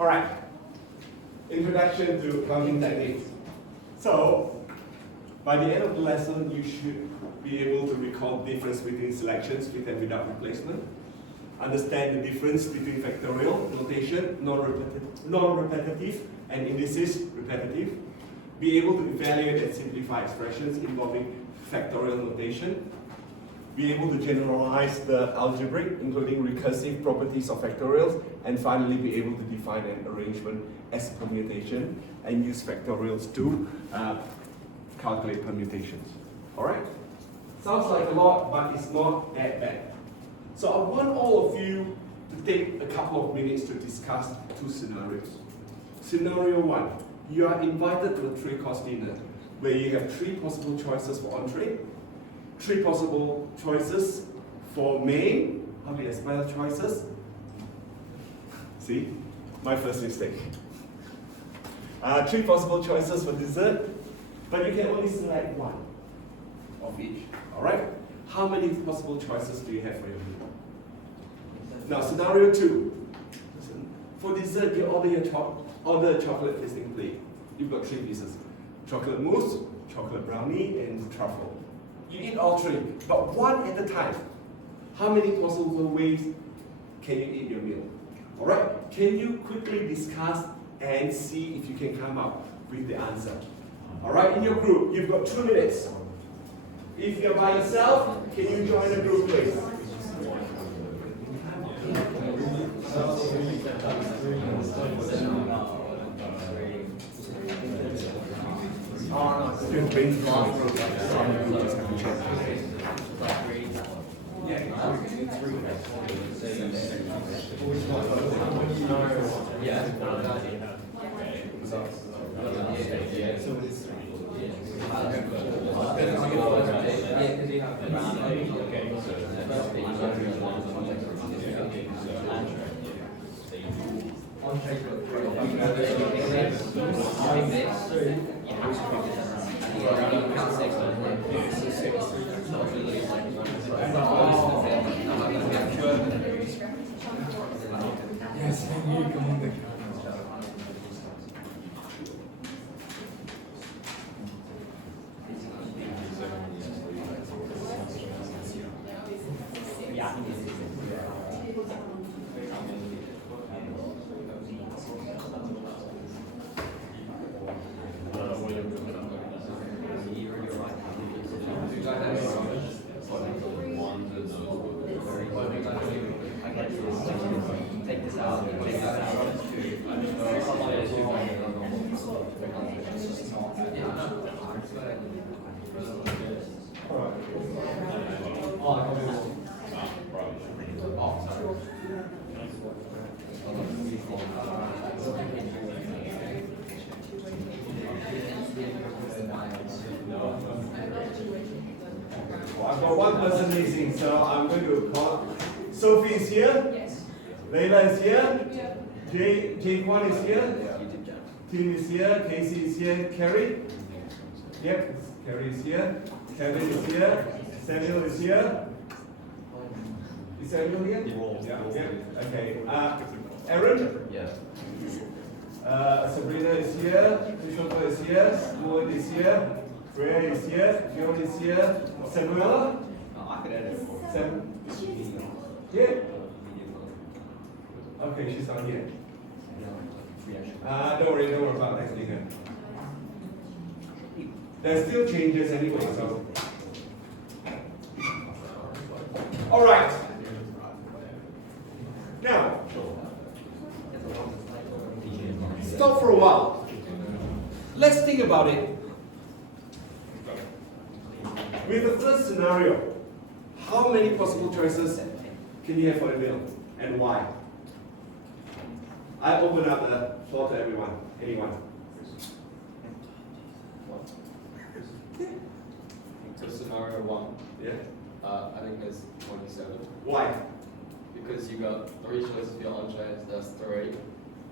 Alright, introduction to counting techniques. So, by the end of the lesson, you should be able to recall the difference between selections with and without replacement, understand the difference between factorial notation, non-repetitive, and indices, repetitive, be able to evaluate and simplify expressions involving factorial notation, be able to generalize the algebraic, including recursive properties of factorials, and finally be able to define an arrangement as a permutation and use factorials to calculate permutations. Alright? Sounds like a lot, but it's not that bad. So I want all of you to take a couple of minutes to discuss two scenarios. Scenario one, you are invited to a 3-course dinner where you have 3 possible choices for entree, 3 possible choices for main. How do you spell choices? See, my first mistake. 3 possible choices for dessert, but you can only select one of each. Alright? How many possible choices do you have for your meal? Now, scenario 2. For dessert, you order a chocolate tasting plate. You've got 3 pieces: chocolate mousse, chocolate brownie, and truffle. You eat all 3, but one at a time. How many possible ways can you eat your meal? Alright? Can you quickly discuss and see if you can come up with the answer? Alright, in your group, you've got 2 minutes. If you're by yourself, can you join a group, please? I've got one person missing, so I'm going to call. Sophie is here. Yes. Layla is here. Yeah. Jaquan is here. Tim is here. Casey is here. Carrie. Yep. Carrie is here. Kevin is here. Samuel is here. Is Samuel here? Yeah. Okay. Aaron. Yeah. Sabrina is here. Christopher is here. Lloyd is here. Freya is here. John is here. Samuela? I could edit it. Sam? Yeah? Okay, she's not here. Don't worry about that thing. There's still changes anyway, so. Alright. Now, stop for a while. Let's think about it. With the first scenario, how many possible choices can you have for the meal and why? I open up the floor to everyone. Anyone? So scenario 1, Yeah. I think there's 27. Why? Because you got 3 choices for your entrees, that's 3.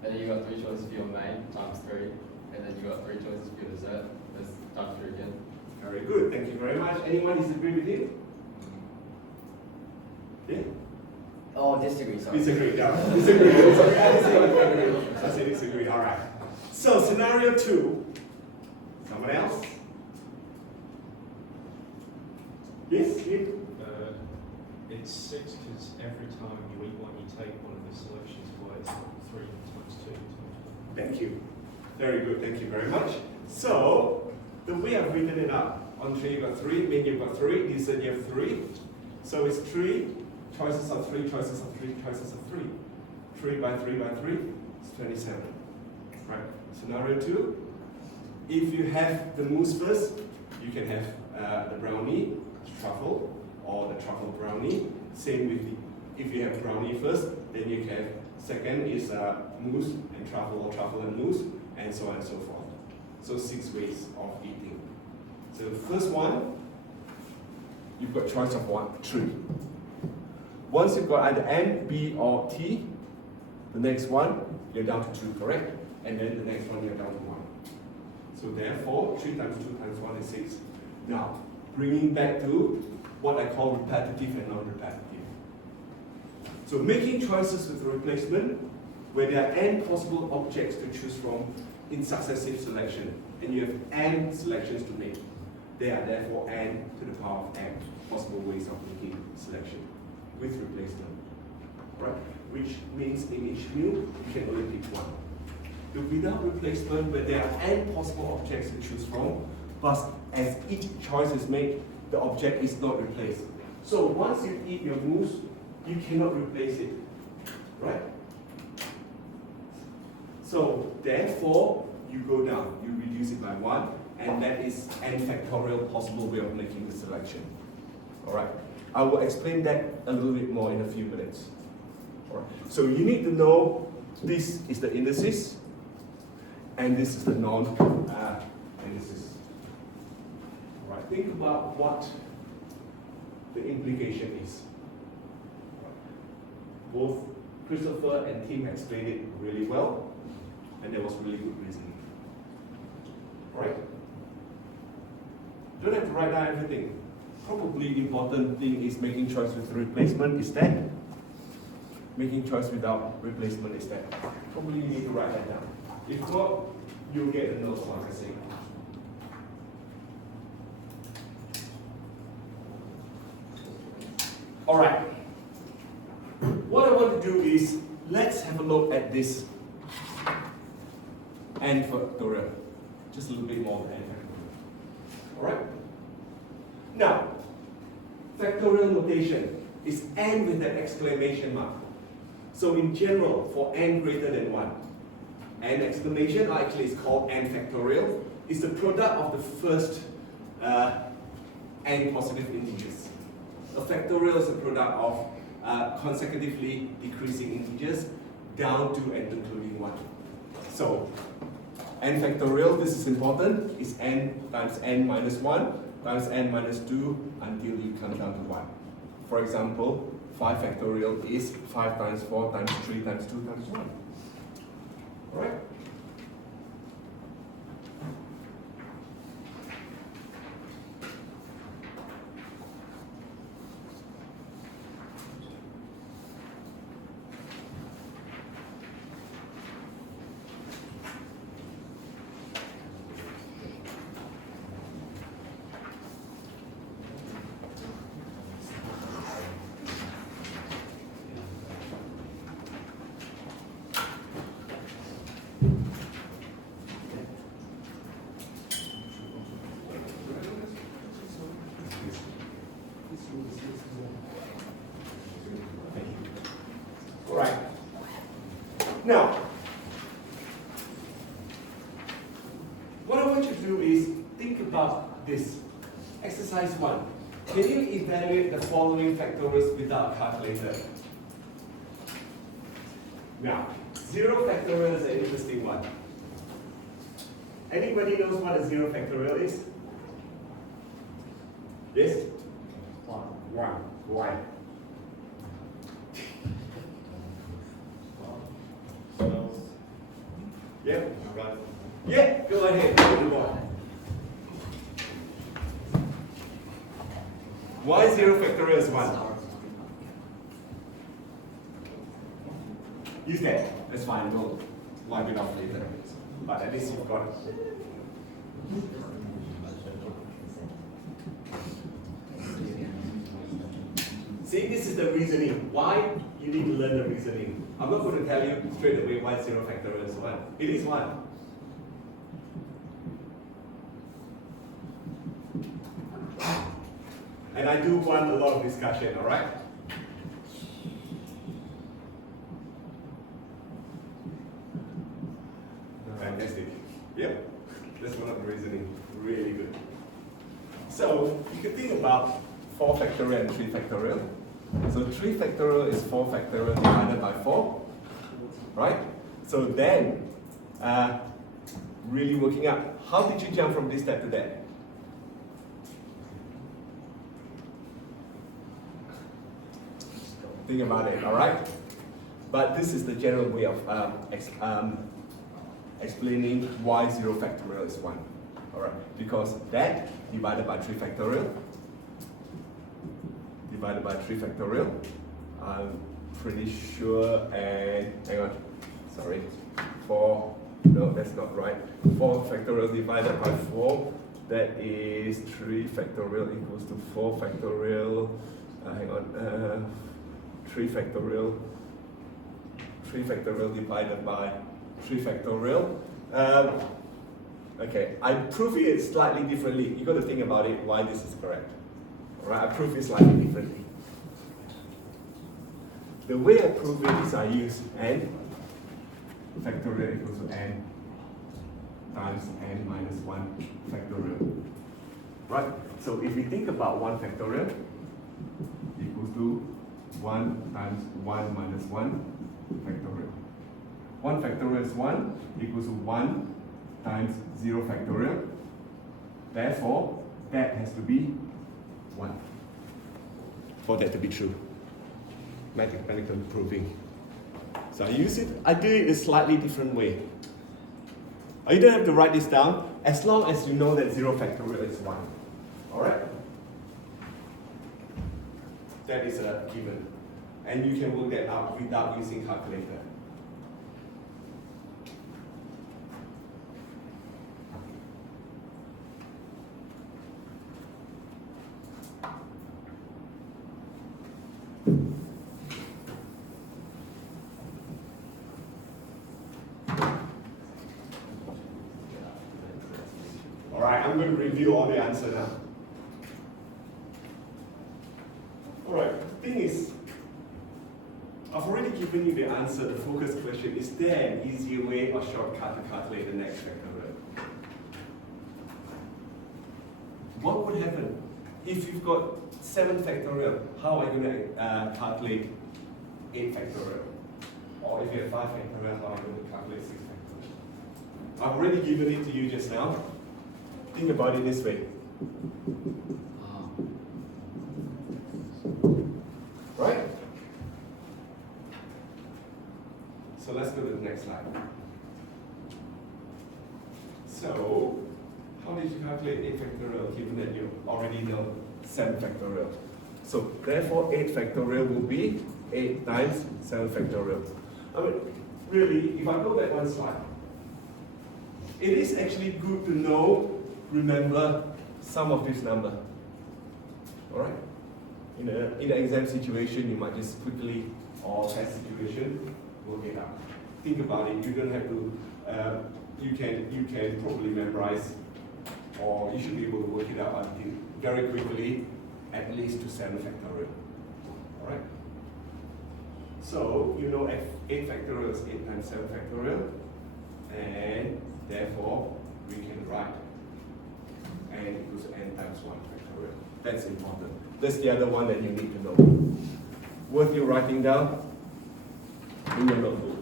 And then you got 3 choices for your main, times 3. And then you got 3 choices for your dessert, that's times 3 again. Very good. Thank you very much. Anyone disagree with you? Yeah. Oh, disagree, sorry. Disagree. Yeah. Disagree. Sorry. I see. Scenario 2. Someone else? Yes, Steve? It's 6 because every time you eat one, you take one of the selections away. It's not 3 times 2 times 1. Thank you. Very good, thank you very much. So, the way I've written it up, on tree you've got 3, main you've got 3, descent you have 3. So it's 3, choices of 3, choices of 3, choices of 3. 3 by 3 by 3 is 27. Right. Scenario 2, if you have the mousse first, you can have the brownie, truffle, or the truffle brownie. Same with if you have brownie first, then you can have second is mousse and truffle and mousse, and so on and so forth. So 6 ways of eating. So the first one, you've got choice of 3. Once you've got either N, B, or T, the next one, you're down to 2, correct? And then the next one, you're down to 1. So therefore, 3 times 2 times 1 is 6. Now, bringing back to what I call repetitive and non-repetitive. So making choices with replacement, where there are n possible objects to choose from in successive selection, and you have n selections to make. There are therefore n to the power of n possible ways of making selection with replacement. Right? Which means in each meal, you can only pick one. So without replacement, where there are n possible objects to choose from, but as each choice is made, the object is not replaced. So once you eat your mousse, you cannot replace it, right? So therefore, you go down, you reduce it by 1, and that is n factorial possible way of making the selection. All right, I will explain that a little bit more in a few minutes. All right. So you need to know this is the indices, and this is the non-indices. All right, think about what the implication is. Both Christopher and Tim explained it really well, and there was really good reasoning. All right? Don't have to write down everything. Probably the important thing is making choice with replacement is that. Making choice without replacement is that. Probably you need to write that down. If not, you'll get the notes like I say. All right. What I want to do is, let's have a look at this n factorial. Just a little bit more than n factorial. All right? Now, factorial notation is n with an exclamation mark. So in general, for n greater than 1, n exclamation actually is called n factorial. It's the product of the first n positive integers. A factorial is a product of consecutively decreasing integers down to and including 1. So, n factorial, this is important, is n times n minus 1 times n minus 2 until you come down to 1. For example, 5 factorial is 5 times 4 times 3 times 2 times 1. Alright? Right. Now, what I want you to do is think about this. Exercise 1. Can you evaluate the following factorials without a calculator? Now, 0 factorial is an interesting one. Anybody knows what a 0 factorial is? Yes? 1. Why? Yep. Yeah, go ahead. Good boy. Why 0 factorial is 1? Use that. That's fine. We'll wipe it off later. but at least you've got it. See, this is the reasoning. Why you need to learn the reasoning. I'm not going to tell you straight away why 0 factorial is 1. It is 1. And I do want a lot of discussion, alright? Fantastic. Yep, that's one of the reasoning. Really good. So, you can think about 4 factorial and 3 factorial. So 3 factorial is 4 factorial divided by 4, right? So then, really working out, how did you jump from this step to that? Think about it, all right? But this is the general way of explaining why 0 factorial is 1, all right? Because that divided by 3 factorial divided by 3 factorial. I'm pretty sure, and hang on, sorry, 4, no, that's not right. 4 factorial divided by 4, that is 3 factorial equals to 4 factorial, hang on, 3 factorial, 3 factorial divided by 3 factorial. Okay, I prove it slightly differently. You got to think about it, why this is correct. Alright, I prove it slightly differently. The way I prove it is I use n factorial equals to n times n minus 1 factorial. Right? So if we think about 1 factorial equals to 1 times 1 minus 1 factorial. 1 factorial is 1 equals to 1 times 0 factorial. Therefore, that has to be 1 for that to be true. Mathematical proving. So I use it, I do it a slightly different way. You don't have to write this down as long as you know that 0 factorial is 1. Alright? That is a given. And you can work that out without using calculator. Alright, I'm going to review all the answer now. Alright, the thing is, I've already given you the answer, the focus question. Is there an easier way or shortcut to calculate the next factorial? What would happen if you've got 7 factorial? How are you going to calculate 8 factorial? Or if you have 5 factorial, how are you going to calculate 6 factorial? I've already given it to you just now. Think about it this way. Right? So let's go to the next slide. So, how did you calculate 8 factorial given that you already know 7 factorial? So, therefore, 8 factorial will be 8 times 7 factorial. I mean, really, if I go back one slide, it is actually good to know, remember some of this number. Alright? In an exam situation, you might just quickly, or test situation, work it out. Think about it. You don't have to. You can probably memorize, or you should be able to work it out until very quickly, at least to 7 factorial. All right. So you know 8 factorial is 8 times 7 factorial, and therefore we can write n equals n times 1 factorial. That's important. That's the other one that you need to know. Worth you writing down in your notebook.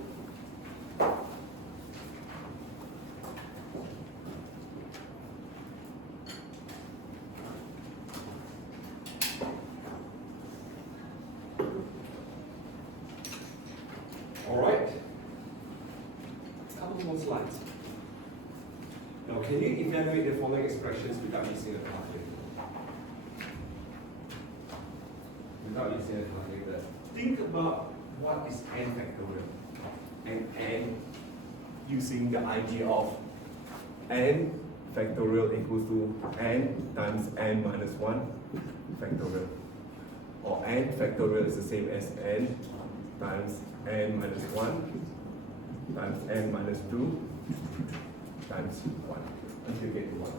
All right. Couple more slides. Now, can you evaluate the following expressions without using a calculator? Without using a calculator. Think about what is n factorial and n using the idea of n factorial equals to n times n minus 1 factorial. Or n factorial is the same as n times n minus 1 times n minus 2 times 1 until you get to 1.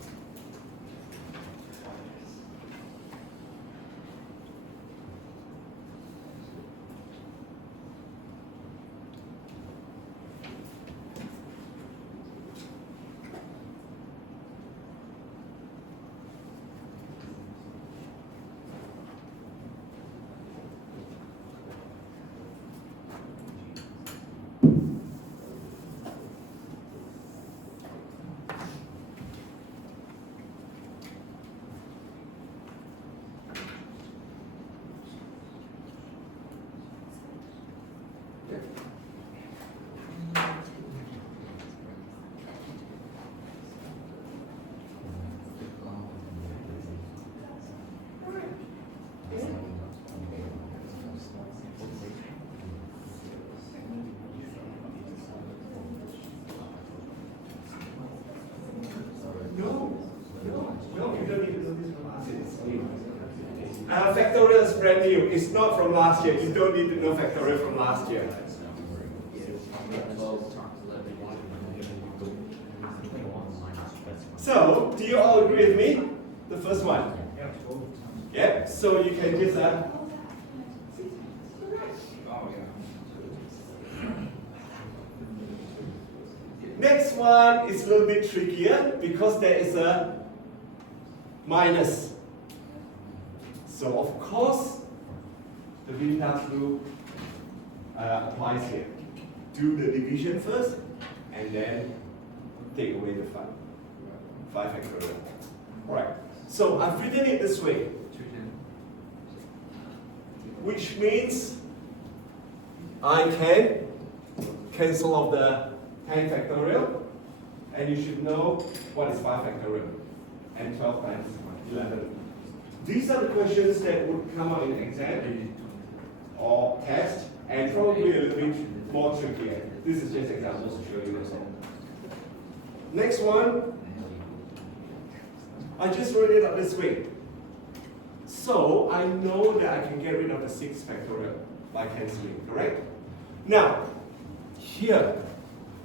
Factorial is brand new. It's not from last year. You don't need to know factorial from last year. So, do you all agree with me? The first one? Yeah. So you can just next one is a little bit trickier because there is a minus. So of course, the Vintas rule applies here. Do the division first, and then take away the 5 factorial. Alright, so I've written it this way, which means I can cancel off the 10 factorial, and you should know what is 5 factorial, and 12 times 11. These are the questions that would come out in exam or test, and probably a little bit more trickier. This is just examples to show you this. Next one, I just wrote it up this way. So I know that I can get rid of the 6 factorial by cancelling, correct? Now, here,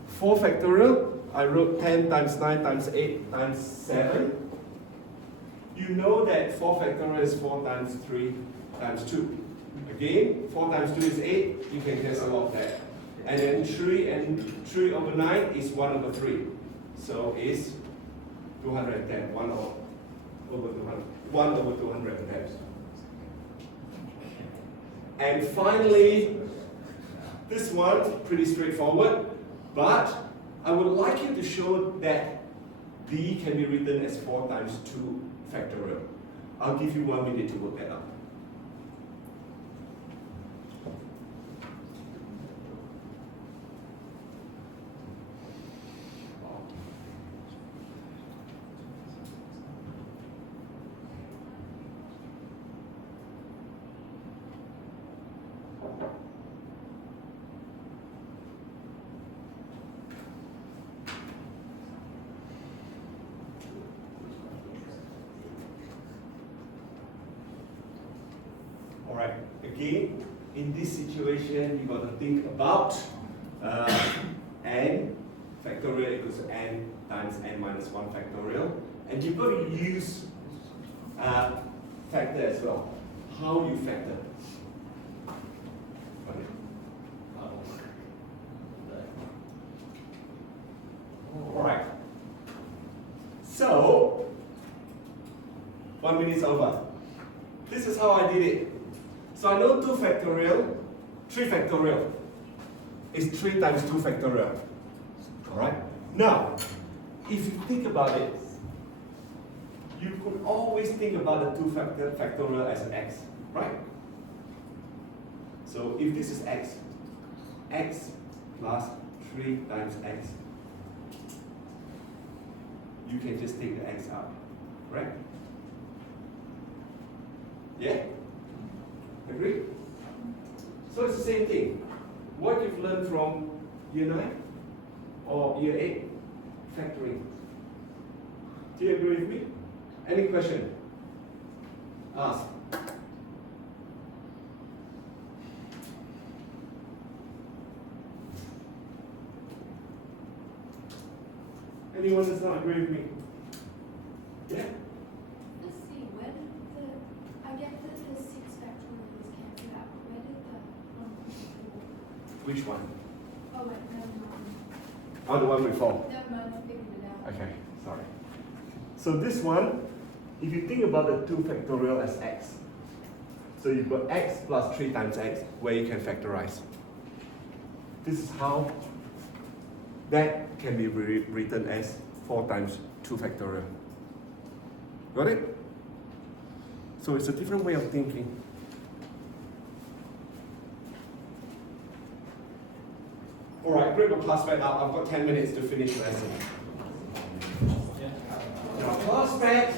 4 factorial, I wrote 10 times 9 times 8 times 7. You know that 4 factorial is 4 times 3 times 2. Again, 4 times 2 is 8, you can cancel off that. And then 3 over 9 is 1 over 3. So it's 210, 1 over 200, 1 over 210. And finally, this one, pretty straightforward, but I would like you to show that D can be written as 4 times 2 factorial. I'll give you 1 minute to work that out. Alright, again, in this situation, you got to think about n factorial equals to n times n minus 1 factorial. And you've got to use factor as well. How do you factor? Alright. So, 1 minute is over. This is how I did it. So I know 2 factorial, 3 factorial is 3 times 2 factorial. Alright? Now, if you think about it, you could always think about the 2 factorial as an x, right? So if this is x, x plus 3 times x, you can just take the x out, right? Yeah? Agree? So it's the same thing. What you've learned from year 9 or year 8 factoring. Do you agree with me? Any question? Ask. Anyone does not agree with me? Yeah? Let's see, where did I get the 6 factorial was cancelled out. Where did the 1.4? Which one? Oh wait, never mind. Oh, the one before. Never mind, I figured it out. Okay, sorry. So this one, if you think about the 2 factorial as x, so you've got x plus 3 times x, where you can factorize. This is how that can be written as 4 times 2 factorial. Got it? So it's a different way of thinking. All right, grab your class back up. I've got 10 minutes to finish the lesson. Now, class back,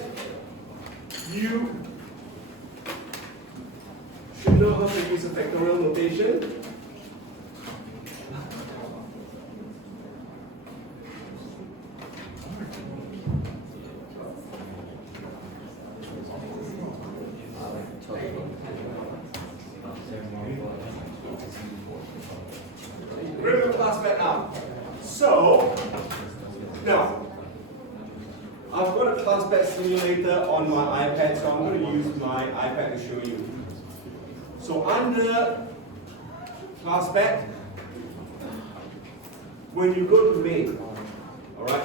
you should know how to use a factorial notation. Bring your class back up. So, now, I've got a class back simulator on my iPad, so I'm going to use my iPad to show you. So under class back, when you go to main, alright,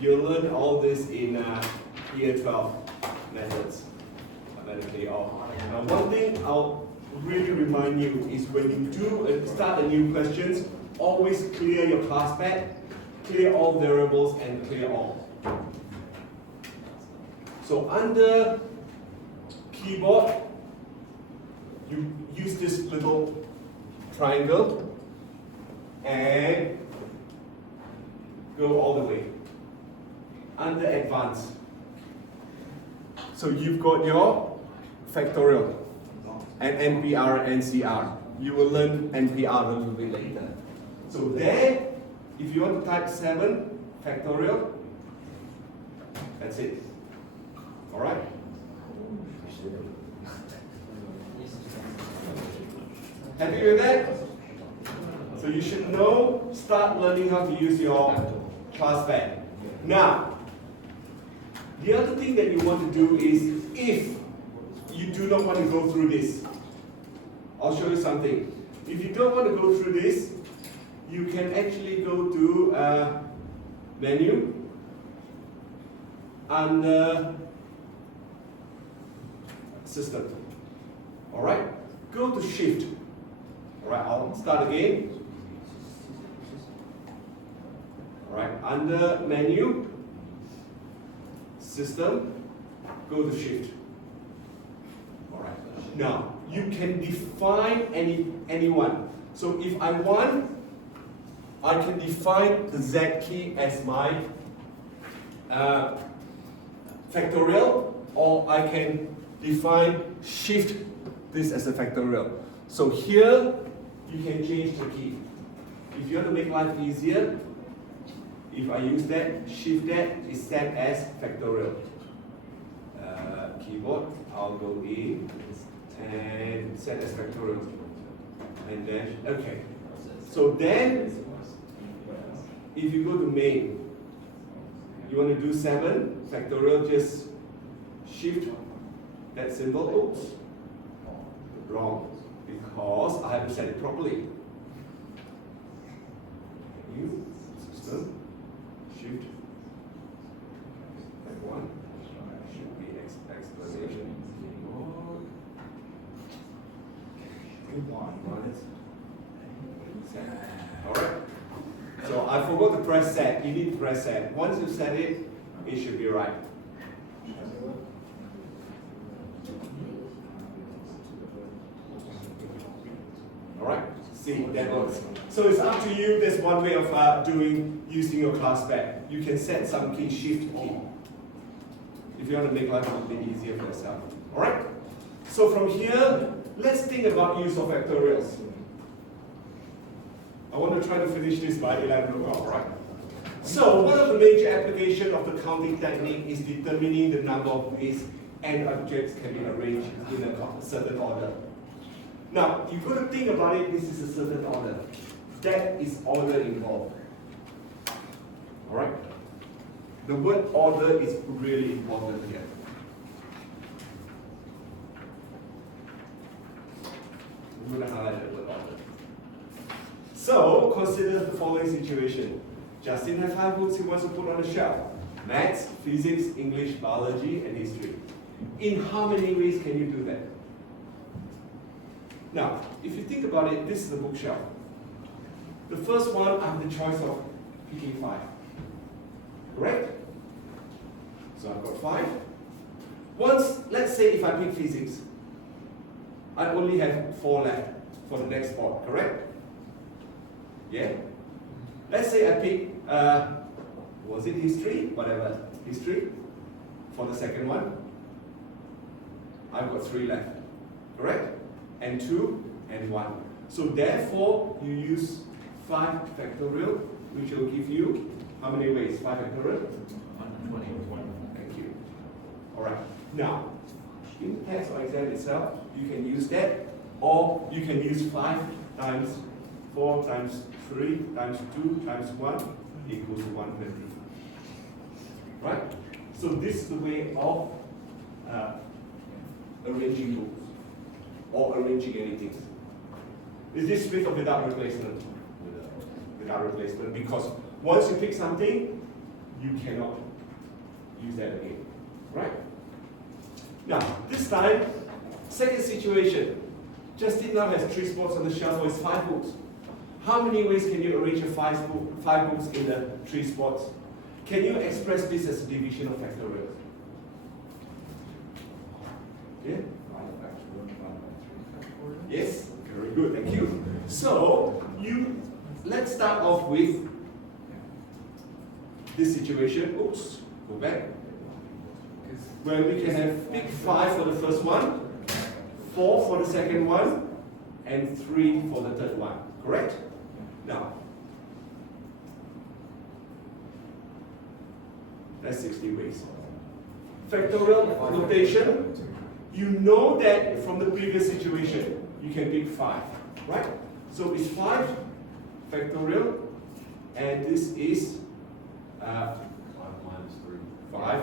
you'll learn all this in year 12 methods. I better clear off. Now one thing I'll really remind you is when you do start a new questions, always clear your class back, clear all variables and clear all. So under keyboard, you use this little triangle and go all the way. Under advanced. So you've got your factorial and NPR and NCR. You will learn NPR a little bit later. So there, if you want to type 7 factorial, that's it. Alright? Happy with that? So you should know, start learning how to use your class back. Now, the other thing that you want to do is, if you do not want to go through this, I'll show you something. If you don't want to go through this, you can actually go to menu, under system. Alright? Go to shift. Alright, I'll start again. Alright, under menu, system, go to shift. Alright. Now, you can define anyone. So if I want, I can define the Z key as my factorial, or I can define shift this as a factorial. So here, you can change the key. If you want to make life easier, if I use that, shift that is set as factorial. Keyboard, I'll go in and set as factorial. And then, okay. So then, if you go to main, you want to do 7 factorial, just shift that symbol. Oops, wrong, because I haven't set it properly. New system, shift, that one should be explanation. Alright. So I forgot to press set. You need to press set. Once you set it, it should be right. Alright? See, that works. So it's up to you. There's one way of using your class back. You can set some key, shift key, if you want to make life a little bit easier for yourself. Alright? So from here, let's think about use of factorials. I want to try to finish this by 11 o'clock, right? So one of the major applications of the counting technique is determining the number of ways n objects can be arranged in a certain order. Now, you've got to think about it, this is a certain order. That is order involved. Alright? The word order is really important here. I'm going to highlight the word order. So, consider the following situation. Justin has 5 books he wants to put on the shelf. Maths, physics, English, biology, and history. In how many ways can you do that? Now, if you think about it, this is the bookshelf. The first one, I have the choice of picking 5. Correct? So I've got 5. Once, let's say if I pick physics, I only have 4 left for the next spot, correct? Yeah? Let's say I pick, was it history? Whatever, history, for the second one. I've got 3 left, correct? And 2 and 1. So therefore, you use 5 factorial, which will give you how many ways? 5 factorial? 120. Thank you. Alright, now, in the test or exam itself, you can use that, or you can use 5 times 4 times 3 times 2 times 1 equals 120. Right? So this is the way of arranging rules or arranging anything. Is this with or without replacement? Without replacement, because once you pick something, you cannot use that again. Right? Now, this time, second situation. Justin now has 3 spots on the shelf for his 5 books. How many ways can you arrange your 5 books in the 3 spots? Can you express this as a division of factorials? Yeah? Yes? Very good, thank you. So, let's start off with this situation. Oops, go back. Where we can have pick 5 for the first one, 4 for the second one, and 3 for the third one. Correct? Now, that's 60 ways. Factorial notation, you know that from the previous situation, you can pick 5, right? So it's 5 factorial, and this is 5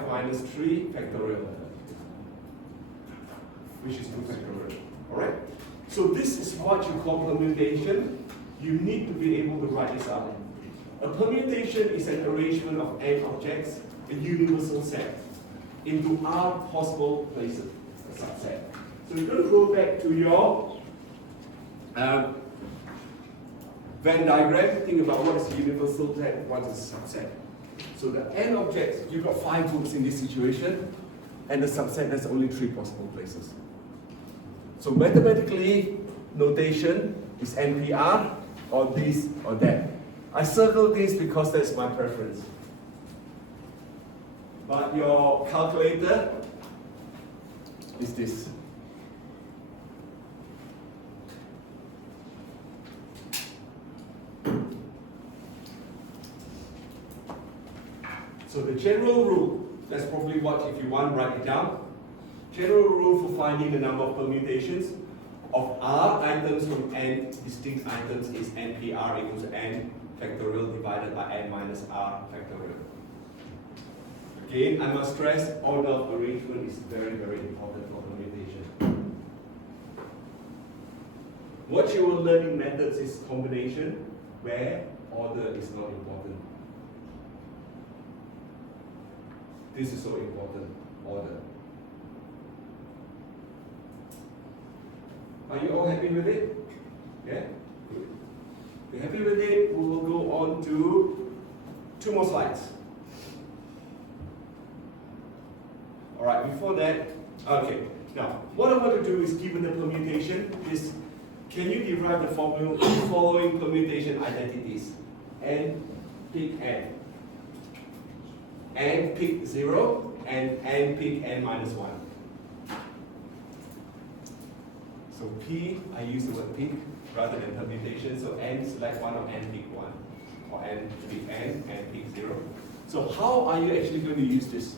minus 3 factorial, which is 2 factorial, all right? So this is what you call permutation. You need to be able to write this out. A permutation is an arrangement of n objects, a universal set, into r possible places, a subset. So you're going to go back to your Venn diagram, think about what is a universal set, what is a subset. So the n objects, you've got 5 books in this situation, and the subset has only 3 possible places. So mathematically, notation is NPR, or this or that. I circle this because that's my preference. But your calculator is this. So the general rule, that's probably what, if you want, write it down. General rule for finding the number of permutations of R items from n distinct items is NPR equals n factorial divided by n minus R factorial. Again, I must stress, order of arrangement is very, very important for permutation. What you will learn in methods is combination, where order is not important. This is so important, order. Are you all happy with it? Yeah? Good. If you're happy with it, we will go on to 2 more slides. Alright, before that, okay. Now, what I want to do is, given the permutation, is can you derive the following permutation identities? N pick n. N pick 0, and n pick n minus 1. So So P, I use the word pick rather than permutation. So N select one or N pick one. Or N pick N and pick 0. So how are you actually going to use this?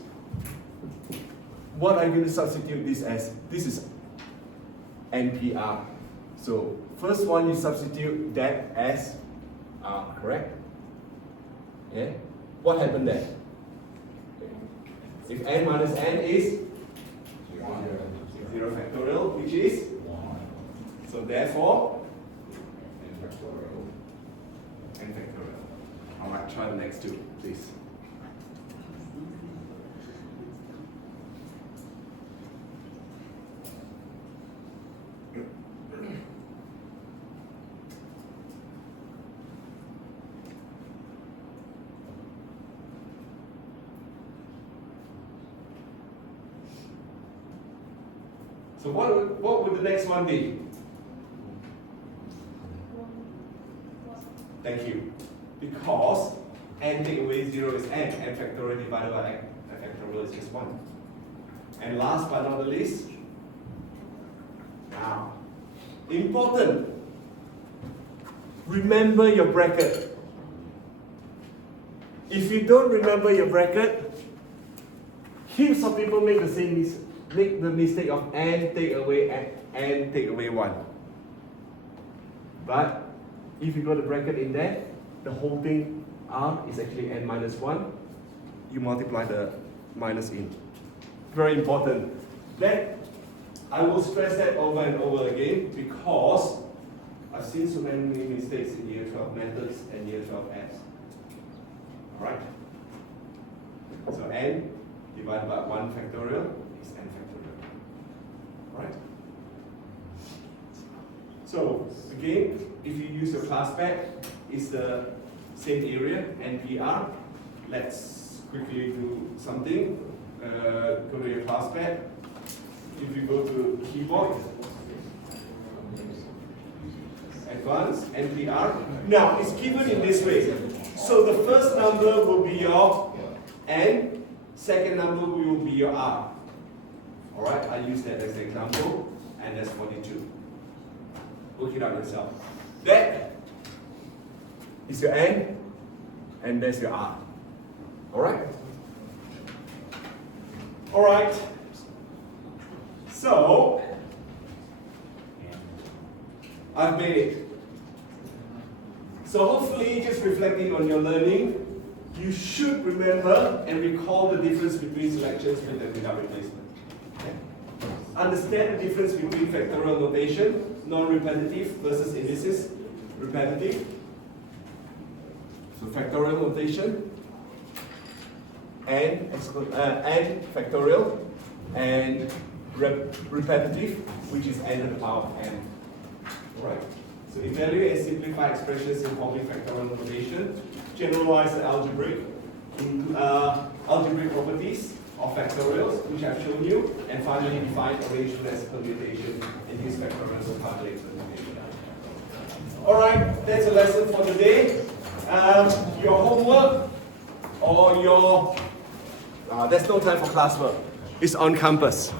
What are you going to substitute this as? This is NPR. So first one you substitute that as R, correct? Yeah? What happened there? If N minus N is 0 factorial, which is? So therefore, N factorial. Alright, try the next two, please. So what would the next one be? Thank you. Because n take away 0 is n factorial divided by n factorial is just 1. And last but not the least, now, important, remember your bracket. If you don't remember your bracket, heaps of people make the mistake of n take away n take away 1. But if you got the bracket in there, the whole thing R is actually n minus 1. You multiply the minus in. Very important. That I will stress that over and over again because I've seen so many mistakes in year 12 methods and year 12 S. Alright? So n divided by 1 factorial is n factorial. Alright? So again, if you use your class pad, it's the same area, NPR. Let's quickly do something. Go to your class pad. If you go to keyboard, advanced, NPR. Now, it's given in this way. So the first number will be your N, second number will be your R. Alright, I use that as an example, and that's 42. Work it out yourself. That is your N, and that's your R. Alright? Alright. So, I've made it. So hopefully, just reflecting on your learning, you should remember and recall the difference between selections with and without replacement. Okay? Understand the difference between factorial notation, non-repetitive versus indices, repetitive. So factorial notation, and factorial, and repetitive, which is n to the power of n. Alright? So evaluate and simplify expressions involving factorial notation, generalize the algebraic properties of factorials, which I've shown you, and finally define arrangement as permutation and use factorials to calculate permutation. Alright, that's a lesson for today. Your homework or your there's no time for classwork. It's on campus.